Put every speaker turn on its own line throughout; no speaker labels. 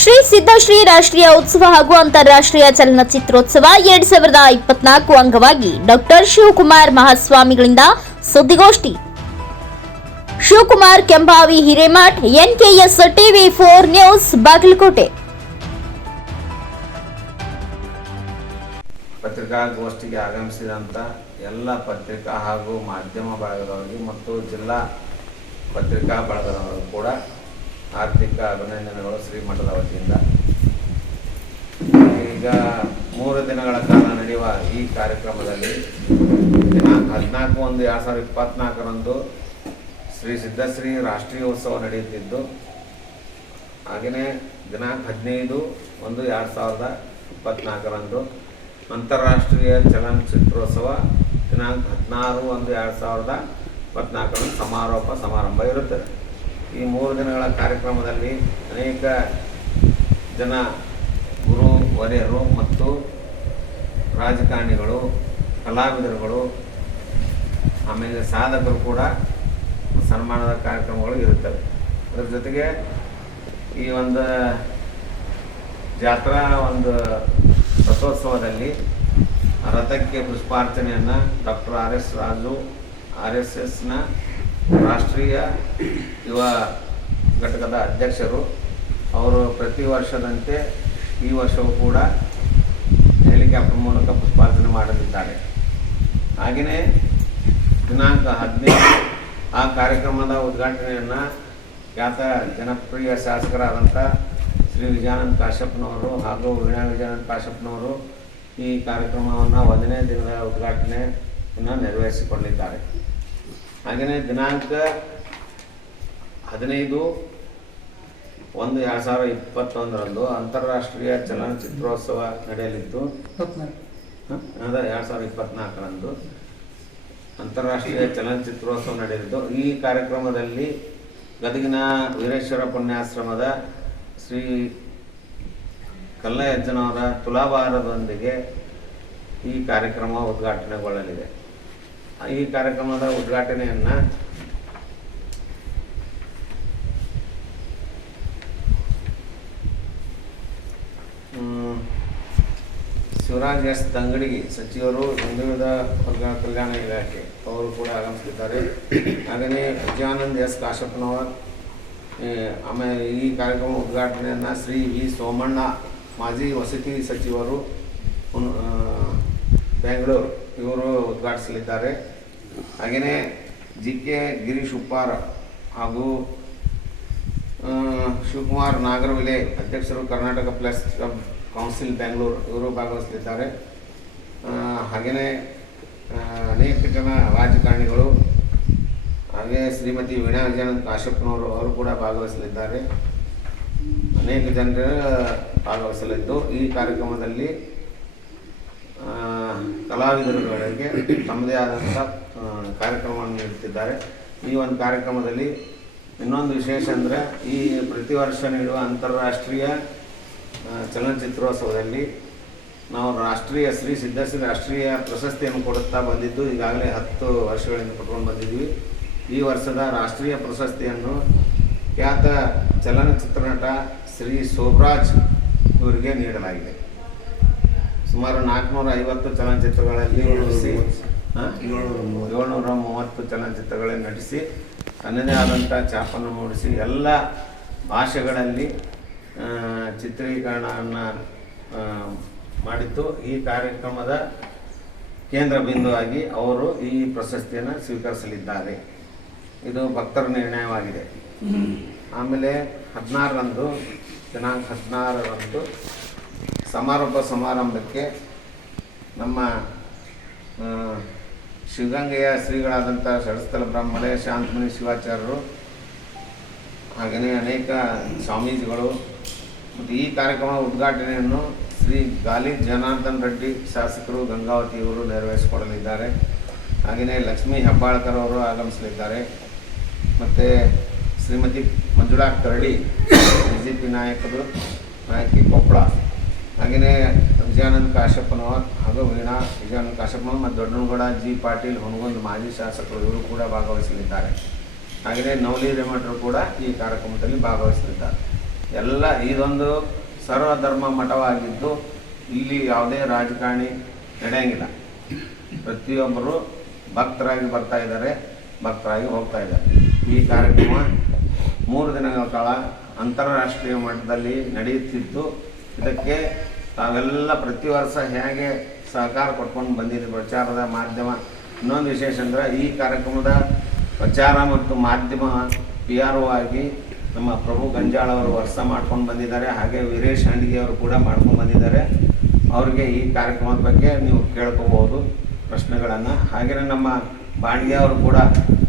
ಶ್ರೀ ಸಿದ್ದಶ್ರೀ ರಾಷ್ಟ್ರೀಯ ಉತ್ಸವ ಹಾಗೂ ಅಂತಾರಾಷ್ಟ್ರೀಯ ಚಲನಚಿತ್ರೋತ್ಸವ ಎರಡ್ ಸಾವಿರದ ಇಪ್ಪತ್ನಾಲ್ಕು ಅಂಗವಾಗಿ ಡಾಕ್ಟರ್ ಶಿವಕುಮಾರ್ ಮಹಾಸ್ವಾಮಿಗಳಿಂದ ಸುದ್ದಿಗೋಷ್ಠಿ. Shivakumar Kembavi Hiremath, N K S TV four news, Bagalkote.
ಪತ್ರಿಕಾಗೋಷ್ಠಿಗೆ ಆಗಮಿಸಿದಂತ ಎಲ್ಲ ಪತ್ರಿಕಾ ಹಾಗೂ ಮಾಧ್ಯಮ ಬಳಗದವರಿಗೆ ಮತ್ತು ಜಿಲ್ಲಾ ಪತ್ರಿಕಾ ಬಳಗದವರು ಕೂಡ ಆರ್ಥಿಕ ಅಭಿನಂದನೆಗಳು ಶ್ರೀಮಠದ ವತಿಯಿಂದ. ಈಗ ಮೂರು ದಿನಗಳ ಕಾಲ ನಡೆಯುವ ಈ ಕಾರ್ಯಕ್ರಮದಲ್ಲಿ ದಿನಾಂಕ ಹದಿನಾಲ್ಕು ಒಂದು ಎರಡು ಸಾವಿರದ ಇಪ್ಪತ್ನಾಲ್ಕರಂದು ಶ್ರೀ ಸಿದ್ಧಶ್ರೀ ರಾಷ್ಟ್ರೀಯ ಉತ್ಸವ ನಡೆಯುತ್ತಿದ್ದು, ಹಾಗೆಯೇ ದಿನಾಂಕ ಹದಿನೈದು ಒಂದು ಎರಡು ಸಾವಿರದ ಇಪ್ಪತ್ನಾಲ್ಕರಂದು ಅಂತಾರಾಷ್ಟ್ರೀಯ ಚಲನಚಿತ್ರೋತ್ಸವ ದಿನಾಂಕ ಹದಿನಾರು ಒಂದು ಎರಡು ಸಾವಿರದ ಇಪ್ಪತ್ನಾಲ್ಕರಂದು ಸಮಾರೋಪ ಸಮಾರಂಭ ಇರುತ್ತದೆ. ಈ ಮೂರು ದಿನಗಳ ಕಾರ್ಯಕ್ರಮದಲ್ಲಿ ಅನೇಕ ಜನ ಗುರು, ವರಿಯರು ಮತ್ತು ರಾಜಕಾರಣಿಗಳು, ಕಲಾವಿದರುಗಳು, ಆಮೇಲೆ ಸಾಧಕರು ಕೂಡ ಸನ್ಮಾನದ ಕಾರ್ಯಕ್ರಮಗಳು ಇರುತ್ತವೆ. ಅದರ ಜೊತೆಗೆ ಈ ಒಂದು ಜಾತ್ರಾ ಒಂದು ರಥೋತ್ಸವದಲ್ಲಿ ರಥಕ್ಕೆ ಪುಷ್ಪಾರ್ಚನೆಯನ್ನು doctor R S Raju, R S ಎಸ್ನ ರಾಷ್ಟ್ರೀಯ ಯುವ ಘಟಕದ ಅಧ್ಯಕ್ಷರು. ಅವರು ಪ್ರತಿ ವರ್ಷದಂತೆ ಈ ವರ್ಷವೂ ಕೂಡ ಹೆಲಿಕಾಪ್ಟರ್ ಮೂಲಕ ಪುಷ್ಪಾರ್ಚನೆ ಮಾಡಲಿದ್ದಾರೆ. ಹಾಗೆಯೇ ದಿನಾಂಕ ಹದಿನೈದು ಆ ಕಾರ್ಯಕ್ರಮದ ಉದ್ಘಾಟನೆಯನ್ನು ಖ್ಯಾತ ಜನಪ್ರಿಯ ಶಾಸಕರಾದಂಥ ಶ್ರೀ ವಿಜಯಾನಂದ ಕಾಶ್ಯಪ್ನವರು ಹಾಗೂ ವೀಣಾ ವಿಜಯಾನಂದ ಕಾಶ್ಯಪ್ನವರು ಈ ಕಾರ್ಯಕ್ರಮವನ್ನು ಒಂದನೇ ದಿನದ ಉದ್ಘಾಟನೆಯನ್ನು ನೆರವೇರಿಸಿಕೊಂಡಿದ್ದಾರೆ. ಹಾಗೆಯೇ ದಿನಾಂಕ ಹದಿನೈದು ಒಂದು ಎರಡು ಸಾವಿರದ ಇಪ್ಪತ್ತೊಂದರಂದು ಅಂತಾರಾಷ್ಟ್ರೀಯ ಚಲನಚಿತ್ರೋತ್ಸವ ನಡೆಯಲಿತ್ತು? ಅದ ಎರಡು ಸಾವಿರದ ಇಪ್ಪತ್ನಾಲ್ಕರಂದು ಅಂತಾರಾಷ್ಟ್ರೀಯ ಚಲನಚಿತ್ರೋತ್ಸವ ನಡೆಯಲಿತ್ತು ಈ ಕಾರ್ಯಕ್ರಮದಲ್ಲಿ ಗದಗಿನ ವೀರೇಶ್ವರ ಪುಣ್ಯಾಶ್ರಮದ ಶ್ರೀ ಕಲ್ಲಯ್ಯಜ್ಜನವರ ತುಲಾಭಾರದೊಂದಿಗೆ ಈ ಕಾರ್ಯಕ್ರಮ ಉದ್ಘಾಟನೆಗೊಳ್ಳಲಿದೆ ಈ ಕಾರ್ಯಕ್ರಮದ ಉದ್ಘಾಟನೆಯನ್ನ ಶಿವರಾಜ್ ಎಸ್ ತಂಗಡಿಗೆ ಸಚಿವರು ಹಿಂದುಳಿದ ವರ್ಗ ಕಲ್ಯಾಣ ಇಲಾಖೆ ಅವರು ಕೂಡ ಆಗಮಿಸಿದ್ದಾರೆ. ಹಾಗೆಯೇ ವಿಜಯಾನಂದ್ ಎಸ್ ಕಾಶಪ್ಪನವರ್ ಆಮೇಲೆ ಈ ಕಾರ್ಯಕ್ರಮ ಉದ್ಘಾಟನೆಯನ್ನು ಶ್ರೀ ವಿ ಸೋಮಣ್ಣ ಮಾಜಿ ವಸತಿ ಸಚಿವರು ಬೆಂಗಳೂರು, ಇವರು ಉದ್ಘಾಟಿಸಲಿದ್ದಾರೆ. ಹಾಗೆಯೇ ಜಿ ಕೆ ಗಿರೀಶ್ ಉಪ್ಪಾರ ಹಾಗೂ ಶಿವಕುಮಾರ್ ನಾಗರವಿಲೆ ಅಧ್ಯಕ್ಷರು ಕರ್ನಾಟಕ ಪ್ಲಸ್ ಕೌನ್ಸಿಲ್ ಬೆಂಗಳೂರು, ಇವರು ಭಾಗವಹಿಸಲಿದ್ದಾರೆ. ಹಾಗೆಯೇ ಅನೇಕ ಜನ ರಾಜಕಾರಣಿಗಳು ಹಾಗೆ ಶ್ರೀಮತಿ ವೀಣಾ ವಿಜಯಾನಂದ ಕಾಶಪ್ಪನವರು ಅವರು ಕೂಡ ಭಾಗವಹಿಸಲಿದ್ದಾರೆ. ಅನೇಕ ಜನರು ಭಾಗವಹಿಸಲಿದ್ದು ಈ ಕಾರ್ಯಕ್ರಮದಲ್ಲಿ ಕಲಾವಿದರುಗಳಿಗೆ ತಮ್ಮದೇ ಆದಂಥ ಕಾರ್ಯಕ್ರಮವನ್ನು ನೀಡುತ್ತಿದ್ದಾರೆ. ಈ ಒಂದು ಕಾರ್ಯಕ್ರಮದಲ್ಲಿ ಇನ್ನೊಂದು ವಿಶೇಷ ಅಂದರೆ ಈ ಪ್ರತಿ ವರ್ಷ ನೀಡುವ ಅಂತಾರಾಷ್ಟ್ರೀಯ ಚಲನಚಿತ್ರೋತ್ಸವದಲ್ಲಿ ನಾವು ರಾಷ್ಟ್ರೀಯ ಶ್ರೀ ಸಿದ್ಧಶ್ರೀ ರಾಷ್ಟ್ರೀಯ ಪ್ರಶಸ್ತಿಯನ್ನು ಕೊಡುತ್ತಾ ಬಂದಿದ್ದು, ಈಗಾಗಲೇ ಹತ್ತು ವರ್ಷಗಳಿಂದ ಕೊಟ್ಕೊಂಡು ಬಂದಿದ್ವಿ ಈ ವರ್ಷದ ರಾಷ್ಟ್ರೀಯ ಪ್ರಶಸ್ತಿಯನ್ನು ಖ್ಯಾತ ಚಲನಚಿತ್ರ ನಟ ಶ್ರೀ ಸೋಬ್ರಾಜ್ ಇವರಿಗೆ ನೀಡಲಾಗಿದೆ. ಸುಮಾರು ನಾಲ್ಕುನೂರ ಐವತ್ತು ಚಲನಚಿತ್ರಗಳಲ್ಲಿ ನಟಿಸಿ? ಏಳ್ನೂರ ಮೂವತ್ತು ಚಲನಚಿತ್ರಗಳಲ್ಲಿ ನಟಿಸಿ ತನ್ನದೇ ಆದಂಥ ಛಾಪನ್ನು ಮೂಡಿಸಿ ಎಲ್ಲ ಭಾಷೆಗಳಲ್ಲಿ ಚಿತ್ರೀಕರಣವನ್ನು ಮಾಡಿತ್ತು ಮಾಡಿದ್ದು. ಈ ಕಾರ್ಯಕ್ರಮದ ಕೇಂದ್ರ ಬಿಂದುವಾಗಿ ಅವರು ಈ ಪ್ರಶಸ್ತಿಯನ್ನು ಸ್ವೀಕರಿಸಲಿದ್ದಾರೆ. ಇದು ಭಕ್ತರ ನಿರ್ಣಯವಾಗಿದೆ. ಆಮೇಲೆ ಹದಿನಾರರಂದು ದಿನಾಂಕ ಹದಿನಾರರಂದು ಸಮಾರೋಪ ಸಮಾರಂಭಕ್ಕೆ ನಮ್ಮ ಶಿವಗಂಗೆಯ ಶ್ರೀಗಳಾದಂಥ ಷಡಸ್ಥಲ ಬ್ರಹ್ಮಳೆ ಶಾಂತಮಣಿ ಶಿವಾಚಾರ್ಯರು, ಹಾಗೆಯೇ ಅನೇಕ ಸ್ವಾಮೀಜಿಗಳು, ಮತ್ತು ಈ ಕಾರ್ಯಕ್ರಮದ ಉದ್ಘಾಟನೆಯನ್ನು ಶ್ರೀ ಗಾಲಿ ಜನಾರ್ದನ್ ರೆಡ್ಡಿ ಶಾಸಕರು ಗಂಗಾವತಿಯವರು ನೆರವೇರಿಸಿಕೊಡಲಿದ್ದಾರೆ. ಹಾಗೆಯೇ ಲಕ್ಷ್ಮೀ ಹೆಬ್ಬಾಳ್ಕರ್ ಅವರು ಆಗಮಿಸಲಿದ್ದಾರೆ. ಮತ್ತು Shrimati Manjula Karadi B J P ನಾಯಕರು, ನಾಯಕಿ ಕೊಪ್ಪಳ. ಹಾಗೆಯೇ ವಿಜಯಾನಂದ ಕಾಶ್ಯಪ್ಪನವರ್ ಹಾಗೂ ವೀಣಾ ವಿಜಯಾನಂದ ಕಾಶ್ಯಪ್ಪನವರ್ ಮತ್ತು ದೊಡ್ಡನಗೌಡ ಜಿ ಪಾಟೀಲ್ ಹೊನಗೊಂದು ಮಾಜಿ ಶಾಸಕರು ಇವರು ಕೂಡ ಭಾಗವಹಿಸಲಿದ್ದಾರೆ. ಹಾಗೆಯೇ ನವಲಿ ರೇಮಠರು ಕೂಡ ಈ ಕಾರ್ಯಕ್ರಮದಲ್ಲಿ ಭಾಗವಹಿಸಲಿದ್ದಾರೆ. ಎಲ್ಲ ಇದೊಂದು ಸರ್ವಧರ್ಮ ಮಠವಾಗಿದ್ದು ಇಲ್ಲಿ ಯಾವುದೇ ರಾಜಕಾರಣಿ ನಡೆಯಂಗಿಲ್ಲ. ಪ್ರತಿಯೊಬ್ಬರು ಭಕ್ತರಾಗಿ ಬರ್ತಾ ಇದ್ದಾರೆ, ಭಕ್ತರಾಗಿ ಹೋಗ್ತಾ ಇದ್ದಾರೆ. ಈ ಕಾರ್ಯಕ್ರಮ ಮೂರು ದಿನಗಳ ಕಾಲ ಅಂತಾರಾಷ್ಟ್ರೀಯ ಮಟ್ಟದಲ್ಲಿ ನಡೆಯುತ್ತಿದ್ದು ಇದಕ್ಕೆ ತಾವೆಲ್ಲ ಪ್ರತಿ ವರ್ಷ ಹೇಗೆ ಸಹಕಾರ ಕೊಟ್ಕೊಂಡು ಬಂದಿದ್ದೀವಿ ಪ್ರಚಾರದ ಮಾಧ್ಯಮ? ಇನ್ನೊಂದು ವಿಶೇಷ ಅಂದರೆ ಈ ಕಾರ್ಯಕ್ರಮದ ಪ್ರಚಾರ ಮತ್ತು ಮಾಧ್ಯಮ ಪಿ ಆರ್ ಒ ಆಗಿ ನಮ್ಮ ಪ್ರಭು ಗಂಜಾಳ ಅವರು ವರ್ಷ ಮಾಡ್ಕೊಂಡು ಬಂದಿದ್ದಾರೆ. ಹಾಗೆ ವೀರೇಶ್ ಹಂಡಿಗೆ ಅವರು ಕೂಡ ಮಾಡ್ಕೊಂಡು ಬಂದಿದ್ದಾರೆ. ಅವರಿಗೆ ಈ ಕಾರ್ಯಕ್ರಮದ ಬಗ್ಗೆ ನೀವು ಕೇಳ್ಕೋಬಹುದು ಪ್ರಶ್ನೆಗಳನ್ನು. ಹಾಗೆಯೇ ನಮ್ಮ ಬಾಣಿಗೆ ಅವರು ಕೂಡ,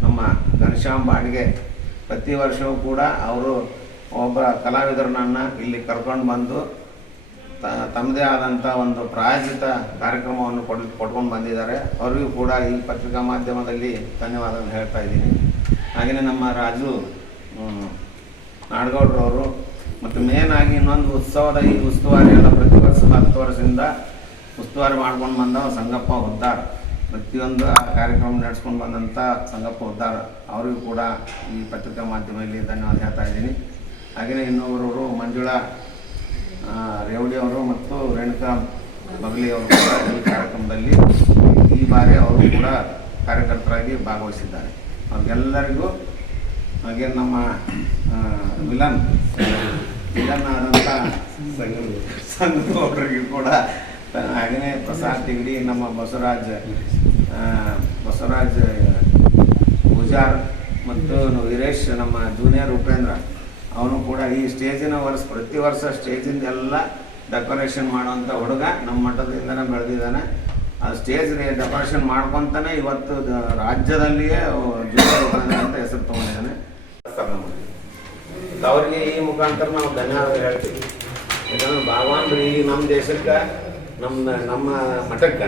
ನಮ್ಮ ಘನಶ್ಯಾಮ್ ಬಾಣಿಗೆ ಪ್ರತಿ ವರ್ಷವೂ ಕೂಡ ಅವರು ಒಬ್ಬ ಕಲಾವಿದರನ್ನ ಇಲ್ಲಿ ಕರ್ಕೊಂಡು ಬಂದು ತಮ್ಮದೇ ಆದಂಥ ಒಂದು ಪ್ರಾಯೋಜಿತ ಕಾರ್ಯಕ್ರಮವನ್ನು ಕೊಡ್ ಕೊಟ್ಕೊಂಡು ಬಂದಿದ್ದಾರೆ. ಅವರಿಗೂ ಕೂಡ ಈ ಪತ್ರಿಕಾ ಮಾಧ್ಯಮದಲ್ಲಿ ಧನ್ಯವಾದ ಹೇಳ್ತಾ ಇದ್ದೀನಿ. ಹಾಗೆಯೇ ನಮ್ಮ ರಾಜು ನಾಡಗೌಡ್ರವರು ಮತ್ತು ಮೇನ್ ಆಗಿ ಇನ್ನೊಂದು ಉತ್ಸವದ ಈ ಉಸ್ತುವಾರಿ ಎಲ್ಲ ಪ್ರತಿ ವರ್ಷ ಹತ್ತು ವರ್ಷದಿಂದ ಉಸ್ತುವಾರಿ ಮಾಡ್ಕೊಂಡು ಬಂದ ಸಂಗಪ್ಪ ಹುದ್ದಾರ್. ಪ್ರತಿಯೊಂದು ಆ ಕಾರ್ಯಕ್ರಮ ನಡೆಸ್ಕೊಂಡು ಬಂದಂಥ ಸಂಗಪ್ಪ ಹುದ್ದಾರ್ ಅವರಿಗೂ ಕೂಡ ಈ ಪತ್ರಿಕಾ ಮಾಧ್ಯಮದಲ್ಲಿ ಧನ್ಯವಾದ ಹೇಳ್ತಾ ಇದ್ದೀನಿ. ಹಾಗೆಯೇ ಇನ್ನೊಬ್ಬರವರು ಮಂಜುಳಾ ರೇವಡಿ ಅವರು ಮತ್ತು ರೇಣುಕಾ ಬಗ್ಲಿ ಅವರು ಕೂಡ ಈ ಕಾರ್ಯಕ್ರಮದಲ್ಲಿ ಈ ಬಾರಿ ಅವರು ಕೂಡ ಕಾರ್ಯಕರ್ತರಾಗಿ ಭಾಗವಹಿಸಿದ್ದಾರೆ. ಅವ್ರಿಗೆಲ್ಲರಿಗೂ ಹಾಗೆ ನಮ್ಮ ವಿಲನ್ ವಿಲನ್ ಆದಂಥ ಸಂಘದವರಿಗೆ ಕೂಡ ಹಾಗೆಯೇ ಪ್ರಸಾದ್ ತಿಗಡಿ ನಮ್ಮ ಬಸವರಾಜ್ ಬಸವರಾಜ್ ಪೂಜಾರ್ ಮತ್ತು ವೀರೇಶ್, ನಮ್ಮ ಜೂನಿಯರ್ ಉಪೇಂದ್ರ. ಅವನು ಕೂಡ ಈ ಸ್ಟೇಜಿನ ವರ್ಷ, ಪ್ರತಿ ವರ್ಷ ಸ್ಟೇಜಿಂದ ಎಲ್ಲ ಡೆಕೋರೇಷನ್ ಮಾಡುವಂಥ ಹುಡುಗ ನಮ್ಮ ಮಠದಿಂದನೇ ಬೆಳೆದಿದ್ದಾನೆ. ಆ ಸ್ಟೇಜ್ ಡೆಕೋರೇಷನ್ ಮಾಡ್ಕೊತಾನೆ, ಇವತ್ತು ರಾಜ್ಯದಲ್ಲಿಯೇ ಅಂತ ಹೆಸರು ತೊಗೊಂಡಿದ್ದಾನೆ. ಅವರಿಗೆ ಈ ಮುಖಾಂತರ ನಾವು ಧನ್ಯವಾದ ಹೇಳ್ತೀವಿ. ಯಾಕಂದ್ರೆ ಭಗವಾನ್ರು ಈ ನಮ್ಮ ದೇಶಕ್ಕೆ, ನಮ್ಮ ನಮ್ಮ ಮಠಕ್ಕೆ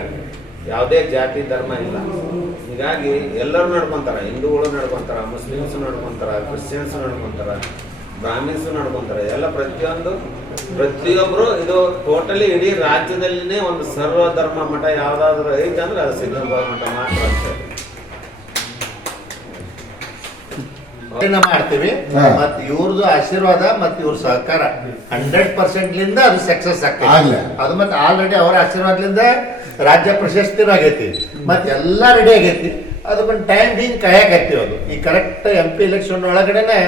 ಯಾವುದೇ ಜಾತಿ, ಧರ್ಮ ಇಲ್ಲ. ಹೀಗಾಗಿ ಎಲ್ಲರೂ ನಡ್ಕೊತಾರೆ, ಹಿಂದೂಗಳು ನಡ್ಕೊಂತಾರೆ, ಮುಸ್ಲಿಮ್ಸ್ ನಡ್ಕೊತಾರೆ, ಕ್ರಿಶ್ಚಿಯನ್ಸ್ ನಡ್ಕೊಂತಾರ. ಬ್ರಾಹ್ಮಿನ್ಸ್ ನಡ್ಕೊಂತಾರೆ. ಎಲ್ಲ ಪ್ರತಿಯೊಂದು ಪ್ರತಿಯೊಬ್ರು ಇದು ಟೋಟಲಿ ಇಡೀ ರಾಜ್ಯದಲ್ಲಿನೇ ಒಂದು ಸರ್ವ ಧರ್ಮ ಮಠ ಯಾವ್ದಾದ್ರು ಐತೆ ಅಂದ್ರೆ ಅದು ಸಿದ್ದರಾಮ ಮಠ ಮಾತ್ರ ಅಂತ ಹೇಳಿ.
ಇದನ್ನ ಮಾಡ್ತೀವಿ.
ಹಾ.
ಮತ್ ಇವ್ರದ್ದು ಆಶೀರ್ವಾದ ಮತ್ ಇವ್ರ ಸಹಕಾರ. ಹಂಡ್ರೆಡ್ ಪರ್ಸೆಂಟ್ ಲಿಂದ ಅದು ಸಕ್ಸಸ್. ಆಗ್ತದೆ ಅದು ಮತ್ತೆ ಆಲ್ರೆಡಿ ಅವರ ಆಶೀರ್ವಾದದಿಂದ ರಾಜ್ಯ ಪ್ರಶಸ್ತಿ ಆಗೈತಿ ಮತ್ತೆ ಎಲ್ಲಾ ರೆಡಿ ಆಗೈತಿ. ಅದಕ್ಕೊಂದು ಟೈಮ್ ಹಿಂಗ್ ಕಾಯಕತ್ತೀವಿ ಅದು. ಈ ಕರೆಕ್ಟ್ ಎಂ ಪಿ ಎಲೆಕ್ಷನ್ ಒಳಗಡೆನೆ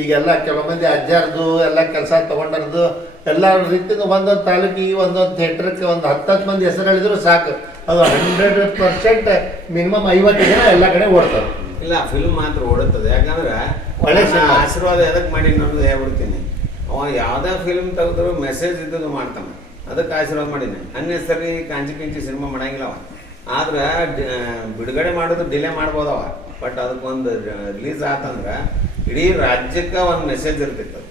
ಈಗೆಲ್ಲ ಕೆಲವು ಮಂದಿ ಅಜ್ಜಾರ್ದು ಎಲ್ಲ ಕೆಲಸ ತೊಗೊಂಡರ್ದು ಎಲ್ಲ ರೀತಿಯಿಂದ ಒಂದೊಂದು ತಾಲೂಕಿಗೆ ಒಂದೊಂದು ಥಿಯೇಟ್ರಕ್ಕೆ ಒಂದು ಹತ್ತತ್ತು ಮಂದಿ ಹೆಸರು ಹೇಳಿದ್ರು ಸಾಕು. ಅದು ಹಂಡ್ರೆಡ್ ಪರ್ಸೆಂಟ್ ಮಿನಿಮಮ್ ಐವತ್ತು ಜನ ಎಲ್ಲ ಕಡೆ ಓಡ್ತಾರೆ.
ಇಲ್ಲ ಫಿಲ್ಮ್ ಮಾತ್ರ ಓಡುತ್ತದೆ. ಯಾಕಂದ್ರೆ
ಒಳ್ಳೆ.
ಆಶೀರ್ವಾದ ಎದಕ್ಕೆ ಮಾಡಿ ಅನ್ನೋದು ಹೇಳ್ಬಿಡ್ತೀನಿ. ಅವ ಯಾವುದೇ ಫಿಲ್ಮ್ ತೆಗೆದ್ರು ಮೆಸೇಜ್ ಇದ್ದದ್ದು ಮಾಡ್ತಾನೆ. ಅದಕ್ಕೆ ಆಶೀರ್ವಾದ ಮಾಡೀನಿ ಅನ್ನೆಸರಿ ಕಾಂಚಿ ಕಿಂಚಿ ಸಿನಿಮಾ ಮಾಡಂಗಿಲ್ಲ ಅವ. ಆದ್ರೆ ಬಿಡುಗಡೆ ಮಾಡೋದು ಡಿಲೇ ಮಾಡ್ಬೋದವ. ಬಟ್ ಅದಕ್ಕೊಂದು ರಿಲೀಸ್ ಆತಂದ್ರೆ ಇಡೀ ರಾಜ್ಯಕ್ಕೆ ಒಂದು ಮೆಸೇಜ್ ಇರ್ತಿತ್ತು.